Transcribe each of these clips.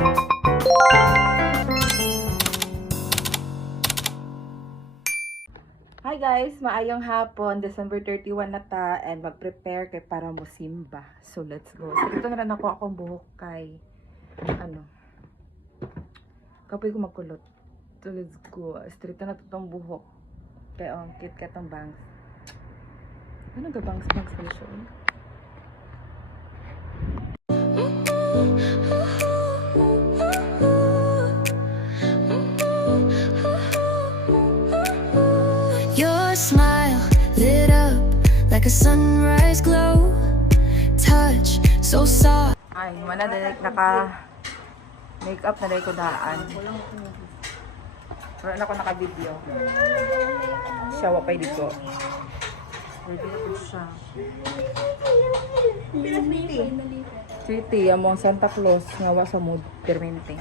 Hi guys, maayong hapon, December 31 na ta and mag-prepare kay para mo simba. So let's go. So dito na rin ako akong buhok kay kapoy ko magkulot. So let's go. Straight na itong buhok. Kaya cute ka itong bangs. Ano ga bangs na siya? Your smile lit up like a sunrise glow. Touch so soft. Ay, wala na naka makeup na rin ko daan. Wala na ako naka-video. Siya wapay dito. Ready na po siya. Sweetie, among Santa Claus ngawa sa mood permanente.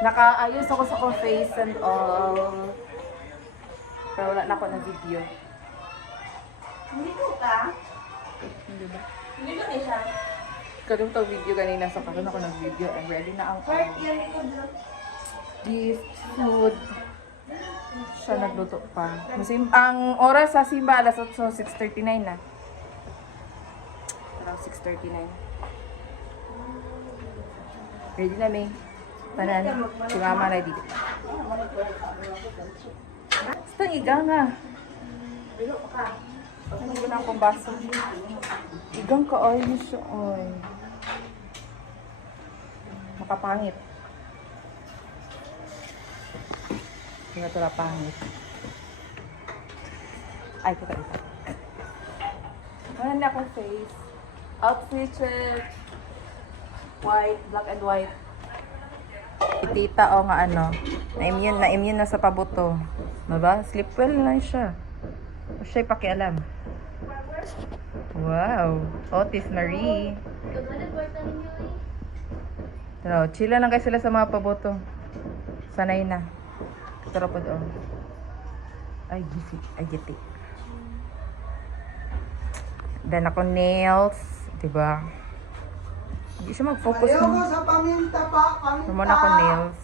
Nakaayos ako sa face and all. Pero wala na ako ng video. Hindi ko ka? Hindi ba? Hindi ko siya. Kaya itong video kanina sa karoon ako ng video and ready na ang gift, food. Siya nagluto pa. Ang oras sa simba alas 8, so 6:39 na. Parang 6:39. Ready na may. Tanan, si mama na dito. Basta igang nga. Ano ba na akong baso? Igang ka oil siya. Oy. Makapangit. Hindi na ito na pangit. Ay, kita. Ano na akong face? Outfit check. White, black and white. Tita o nga na-immune na sa pabuto. Diba? Sleep well na siya. O siya'y pakialam. Wow. Otis Marie. Pero, chilla lang kayo sila sa mga pabuto. Sanay na. Pero po doon. Ay, giti. Then ako nails. Diba? Hindi siya mag-focus Ayaw mo. mo sa paminta pa, paminta. Muna ako nails.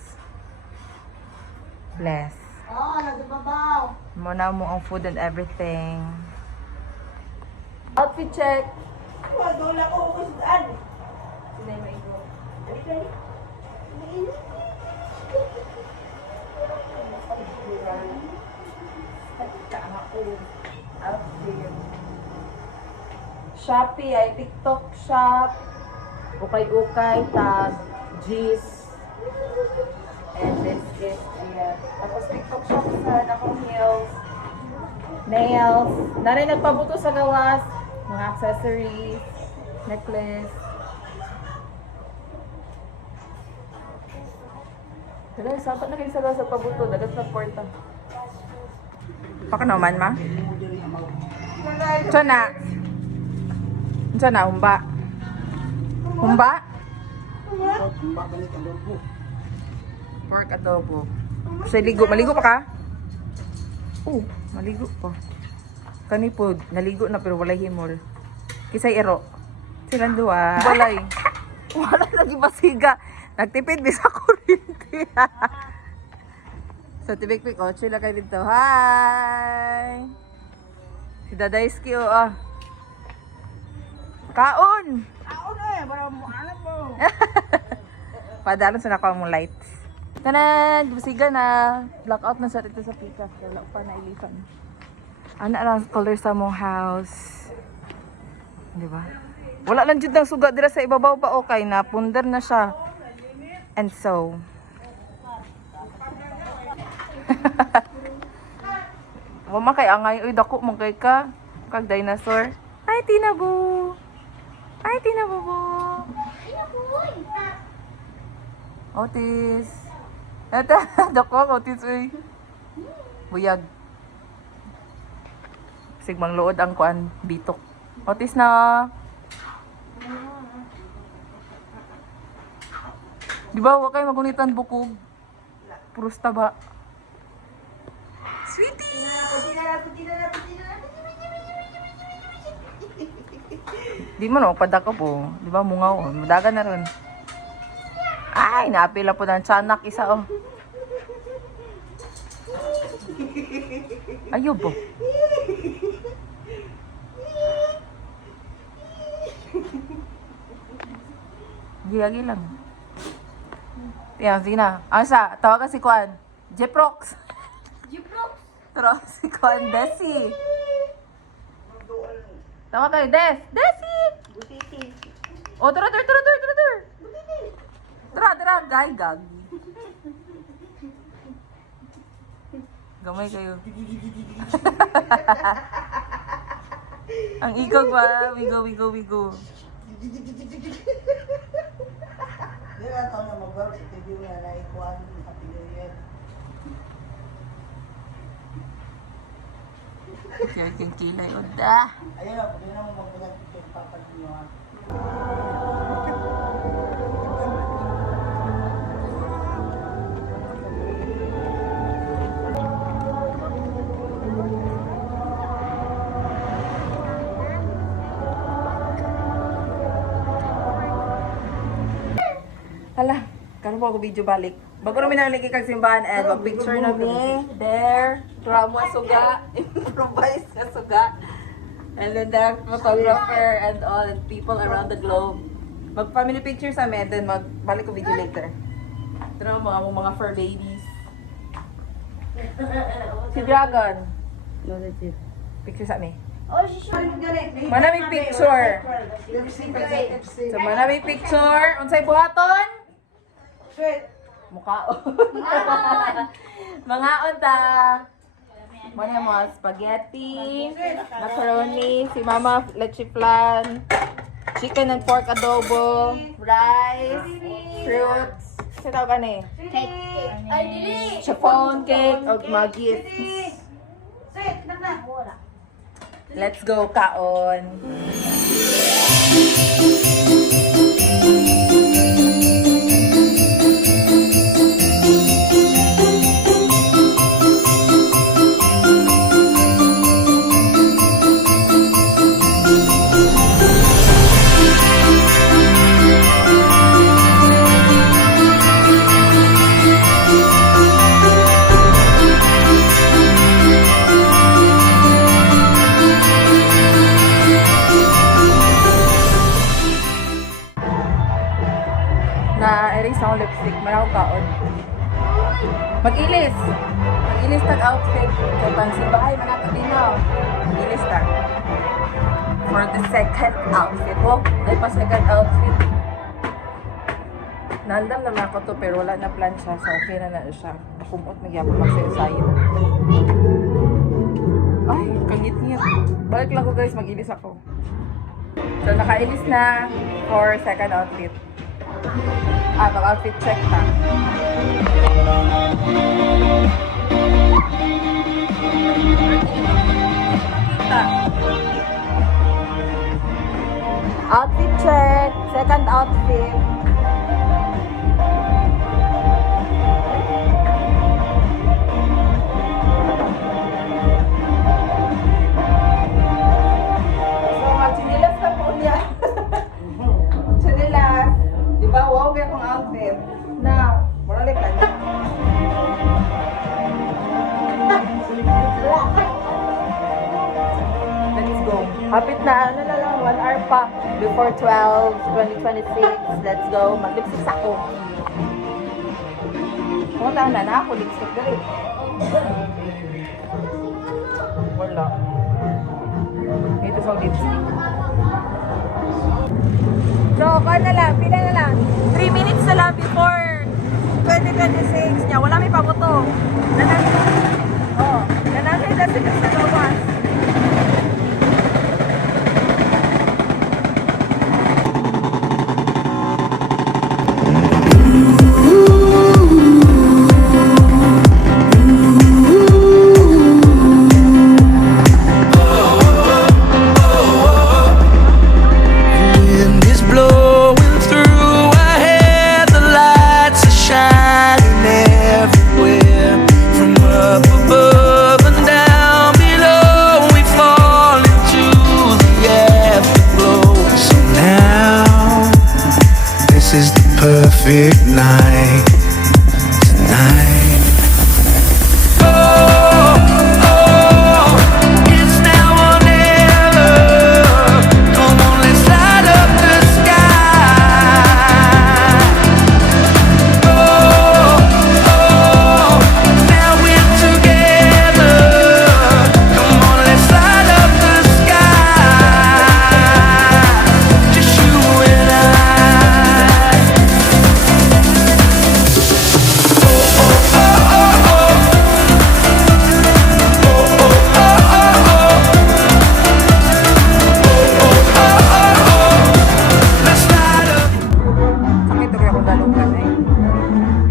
Bless. Nagbabaw. Muna mo ang food and everything. Outfit check. Wala ko kusdan. Sinay mo ito. Shopee ay TikTok shop. Ukay-ukay, tag, G's. And this is, tapos TikTok shop sa akong heels, nails. Narin nagpabuto sa gawas, mga accessories, necklace. Dala, sapat na kayo sa gawas sa pabuto, dagat na porta. Paka naman, ma? Tiyan na, humba. Humba? Pork adobo. Kasi maligo pa ka? Oo, maligo pa. Kani po, naligo na pero walay himol. Kisay ero. Silang duwa. Walay. Wala lagi basiga. Nagtipid bisa kuryente. So, tibik-pik. O, chula kayo dito. Hi! Si Dadayski o. Kaon! Para mo anak mo. Padalon sa nakaw mong lights. Tanan! Basiga na. Blackout na sa dito sa pikas. Wala pa na ilisan. Ano lang color sa mong house. Diba? Wala lang dyan ng suga dira sa ibabaw pa. Okay na. Pundar na siya. And so. Mama kay angay. Uy, dako mong kay ka. Kag dinosaur. Hi, Tinabu! Hi, Tinabubo! Otis! Eto, dako, Otis, uy. Buyag. Sigmang lood ang kuan, bitok. Otis na! Di ba, huwag kayo magunitan bukog. Puros taba. Sweetie! Di mo no, padaka po. Di ba, mungaw. Madaga na ron. Ay, napila po ng tiyanak isa oh. Ayaw po. Giyagi lang. Yan, sige na. Asa, tawag ka si Kwan. Jeprox. Jeprox. Tawag si Kwan. Desi. Tawag kayo. Desi! Butiti. O, tara. Tara, gag. Gamay kayo. Ang ikog ba? Wigo. Di ba ito na mag-work sa TV na naikuan ng Happy New Year? Kaya kang kilay. O, da. Ayun na, pwede na mo magpagat yung papat niyo ha. Hala, kano po ako video balik. Bago namin nalagi kag simbahan and mag-picture na mi. There. Tura mo suga. Improvise na suga. And then the photographer and all and people around the globe. Mag-family picture sa amin, then magbalik ko video later. Tura mo mga fur babies. Si Dragon. No, that's it. Picture sa amin. Oh, she's showing me. Manami picture. So manami picture. Unsay buhaton? Sweet. Mukhaon. Mga unta. Muna mo, spaghetti, macaroni, si Mama leche flan, chicken and pork adobo, rice, fruits. Kasi tawag ka ni? Chiffon cake, o magis. Sweet, na. Let's go, kaon. Na-erase akong lipstick. Maraming kaon. Mag-ilis! Mag-ilis tag outfit. Kay pangsimbahay, manatag din na. Mag-ilis tag. For the second outfit. Oh, dahil pa second outfit. Nandam naman ako to pero wala na plan siya. So okay na siya. Kumot nagyapon magsayo-sayo. Ay, kangit-ngit. Balik lang ko guys, mag-ilis ako. So nakailis na for second outfit. Mag-outfit check na. Outfit check. Second outfit. So, mag-chinilas na po niya. Chinilas. Diba? Wow, kaya kong outfit. Na, maralik na niya. Let's go. Hapit na, ano na lang, 1 hour pa. Before 12, 2026. Let's go. Mag-lipstick ako. Punta na ako, lipstick dali. Wala. Ito sa lipstick. So, na lang, pila na lang. 3 minutes na lang before 2026 niya. Wala may pabuto. Nanasay na sila sa gawas. Wind is blowing through our hair, the lights are shining everywhere, from up above and down below. perfect night tonight. Oh, oh, it's now or never. Come on, let's light up the sky. Oh, oh, now we're together. Come on, let's light up the sky. Just you and I. Let's light up. Sakit ito kung dalungan eh.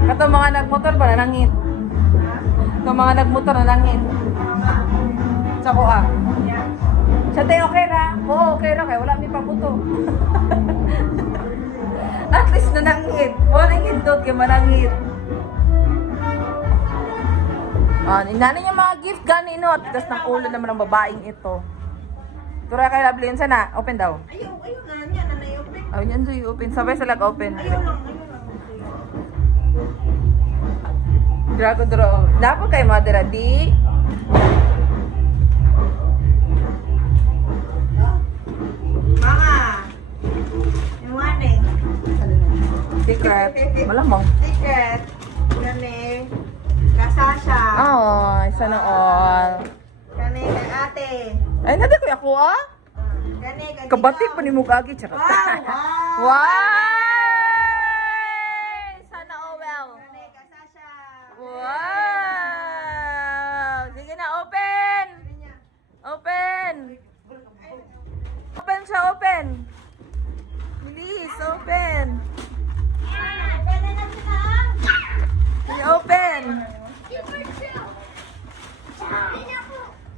Kato mga nagmotor ba nanangit? Ito mga nagmotor nanangit. Sa ko ah. Siya tayo okay ra? Oo, okay ra kaya wala may pabuto. At least nanangit. Wala hindot kaya manangit. Inanin yung mga gift gani no at tigas ng ulo naman ng babaeng ito. Tura kay Lovely yun sana. Open daw. Ayaw na niya, nanay open. Oh, yan so open. Sabay sa lag-open. Ayaw lang. Dragon draw. Dapat kay Mother di. Mama! Yung wane. Secret. Malamang. Secret. Gani. Kasasha. Oh, sana all. Gani kay ate. Ay, nadi ko ako ah. Gani kay Kabati Tito. pa ni mo gagi. Charot. Wow! Wow! Sana all well. Gani kay Sasha. Wow! Sige na, open! Open! Open siya, open! Bilis, open! Sige, open!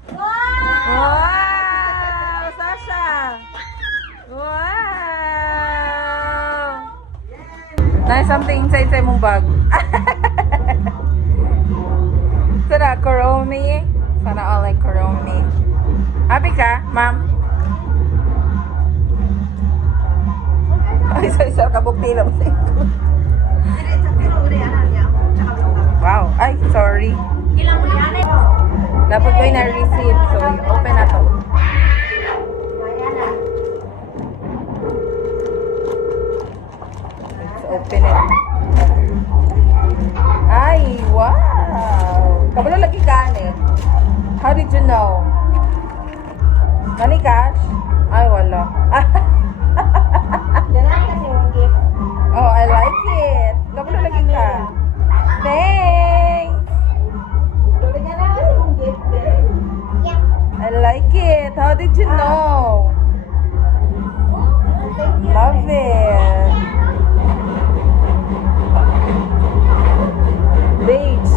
Wow! Sasha! Wow! Nice something inside sa mong bag. Sana, Kuromi. Sana all like Kuromi. Happy ka, ma'am? Ay, isa kabukti lang sa ito. Wow. Ay, sorry. Dapat ko yung na-receive. So, open na to. Let's open it. Ay, wow. Kabalo lagi ka, eh. How did you know? Money cash? Ay, wala. Oh, I like it. Kabalo lagi ka. Thanks. I like it. How did you know? Love it. Beige.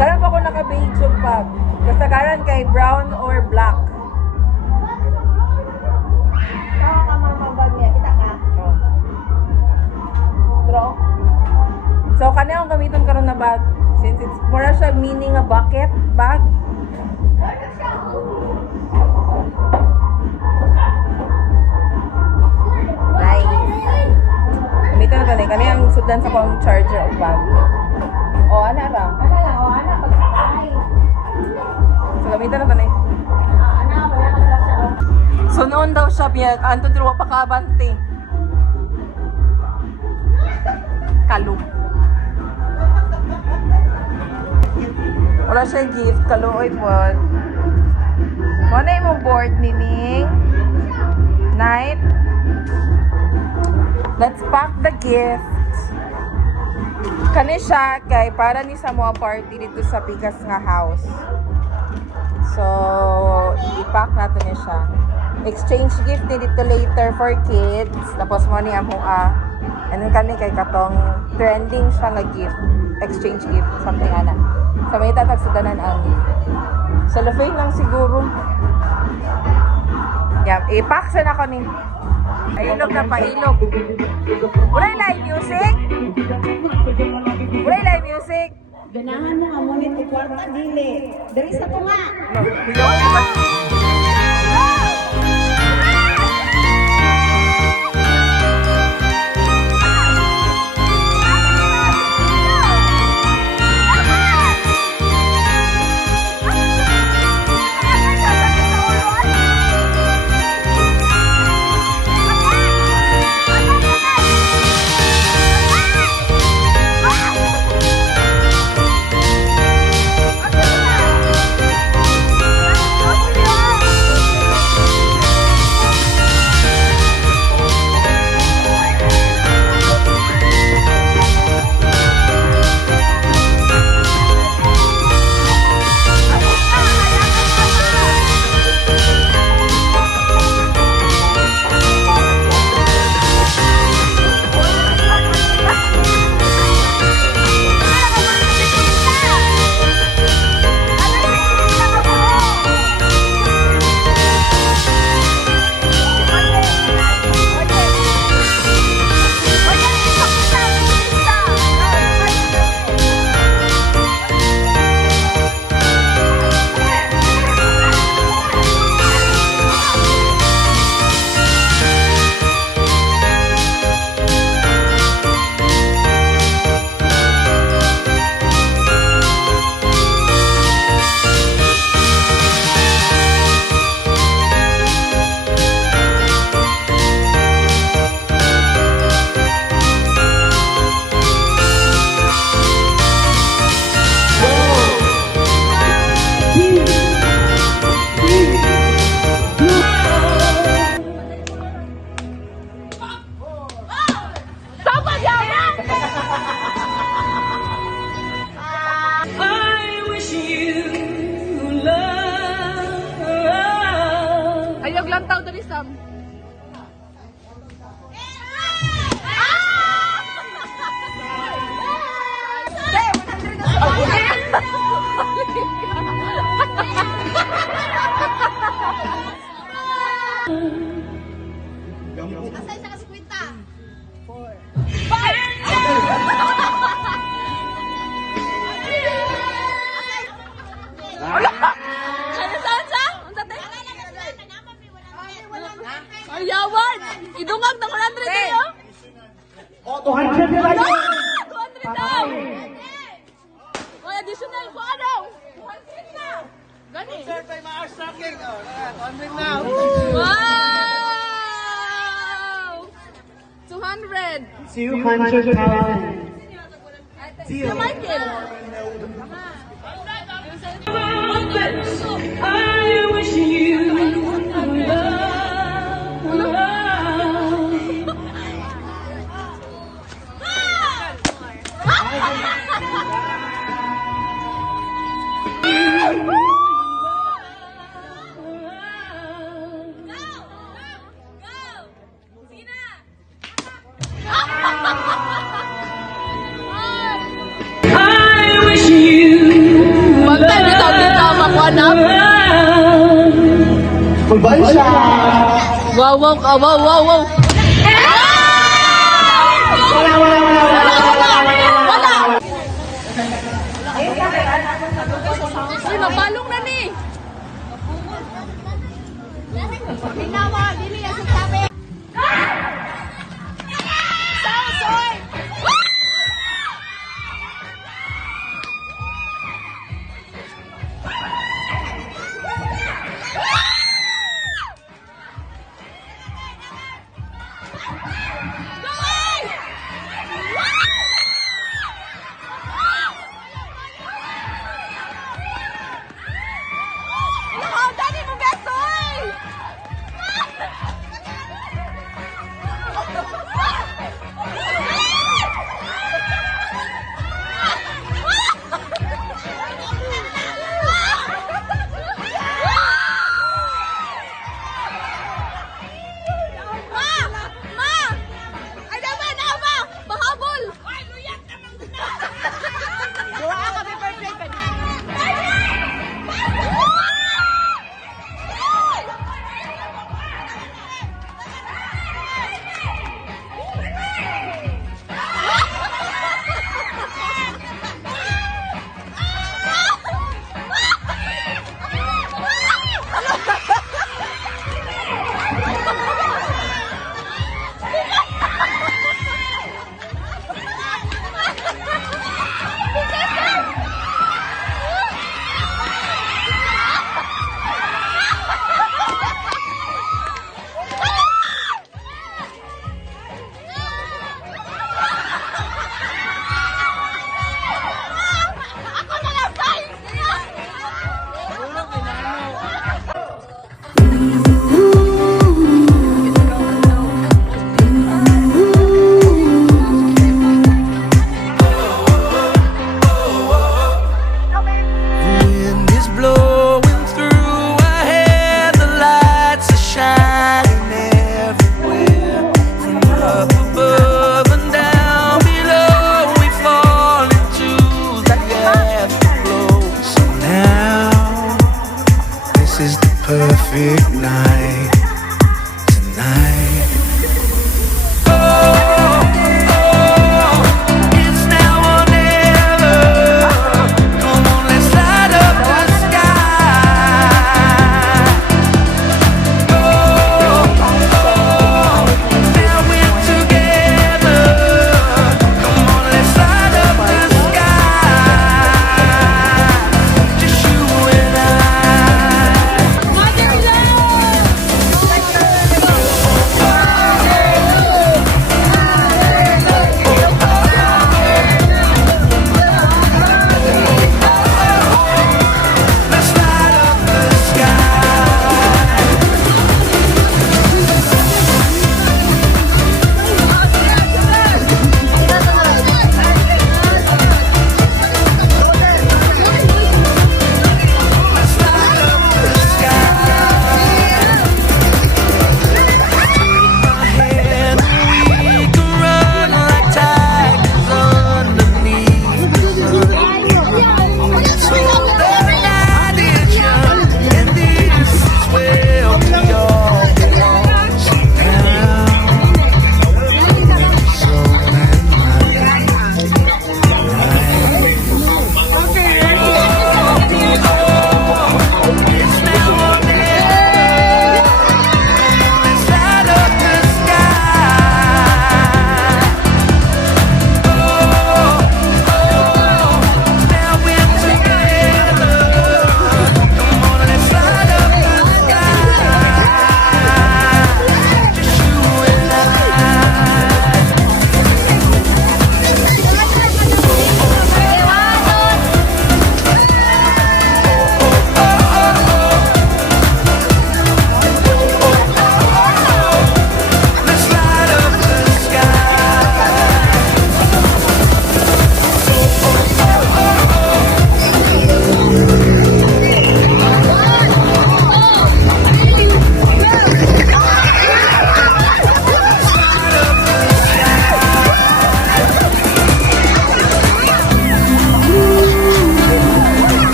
Karan pa ko naka-beige yung pag. Kasagaran kay brown or black. Oh. Draw. So, kanya ang gamiton karon na bag. Since it's more siya meaning a bucket bag. Nice. Gamiton na to na. Kanya ang sudan sa kong charger of bag. Oh, ana ra. So, gamiton na to na. So, noon daw siya biya. Anto dito pa kaabante. Kalum. Wala siya gift, kaluoy po. Muna yung board, Miming. Night. Let's pack the gift. Kani siya kay para ni sa mga party dito sa Pikas nga house. So, i-pack natin niya siya. Exchange gift ni dito later for kids. Tapos mo ni amo and then kani kay katong trending siya nga gift. Exchange gift, something ana. Sa may tatag sa tanan ang cellophane lang siguro. Yeah, i-pack siya na ko ni. Pailog na pailog. Wala live music? Wala live music? Ganahan mo nga ngunit ikwarta dili. Dari sa ko nga. down. Ayawan! Idungag na 100 kayo? Oh, 200 na lang. 200 daw! O, additional ko ano? 200 na! Gani? Wow! 200! 200,000. Si Michael! Magtan na tawag dito ang makuanap. Magbansya. Wow, wow, wow, wow, wow.